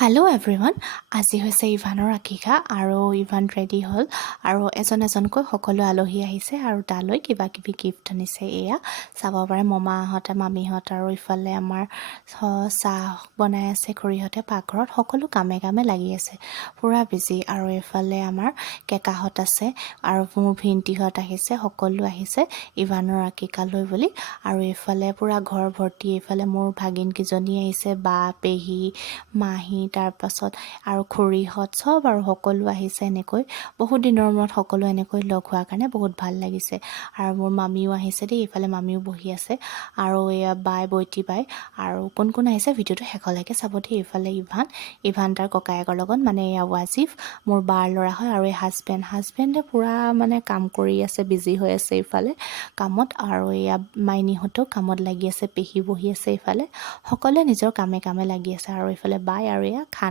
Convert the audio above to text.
Hello' everyone. আজি হৈছে ইভানৰ আকিকা আৰু ইভান ৰেডি হ'ল আৰু এজনকৈ সকলো আলহী আহিছে আৰু তালৈ কিবা কিবি গিফ্ট আনিছে। এয়া চাব পাৰে মমাহঁত মামীহঁত আৰু ইফালে আমাৰ চাহ বনাই আছে খুৰীহঁতে পাকঘৰত সকলো কামে লাগি আছে পুৰা বিজি। আৰু এইফালে আমাৰ কেকাহঁত আছে আৰু মোৰ ভিনটিহঁত আহিছে, সকলো আহিছে ইভানৰ আকিকালৈ বুলি। আৰু এইফালে পুৰা ঘৰ ভৰ্তি, এইফালে মোৰ ভাগিনকেইজনী আহিছে, বা পেহী মাহী তাৰপাছত আৰু খুৰীহঁত চব আৰু সকলো আহিছে। এনেকৈ বহুত দিনৰ মূৰত সকলো এনেকৈ লগ হোৱাৰ কাৰণে বহুত ভাল লাগিছে। আৰু মোৰ মামীও আহিছে দেই, এইফালে মামীও বহি আছে আৰু এয়া বাই বৈতি বাই আৰু কোন আহিছে ভিডিঅ'টো শেষলৈকে চাব দেই। এইফালে ইভান তাৰ ককায়েকৰ লগত মানে এয়া ৱাজিফ মোৰ বাৰ ল'ৰা হয় আৰু এই হাজবেণ্ডে পূৰা মানে কাম কৰি আছে, বিজি হৈ আছে এইফালে কামত। আৰু এয়া মাইনীহঁতেও কামত লাগি আছে, পেহী বহি আছে, এইফালে সকলোৱে নিজৰ কামে লাগি আছে। আৰু এইফালে বাই আৰু এয়া খান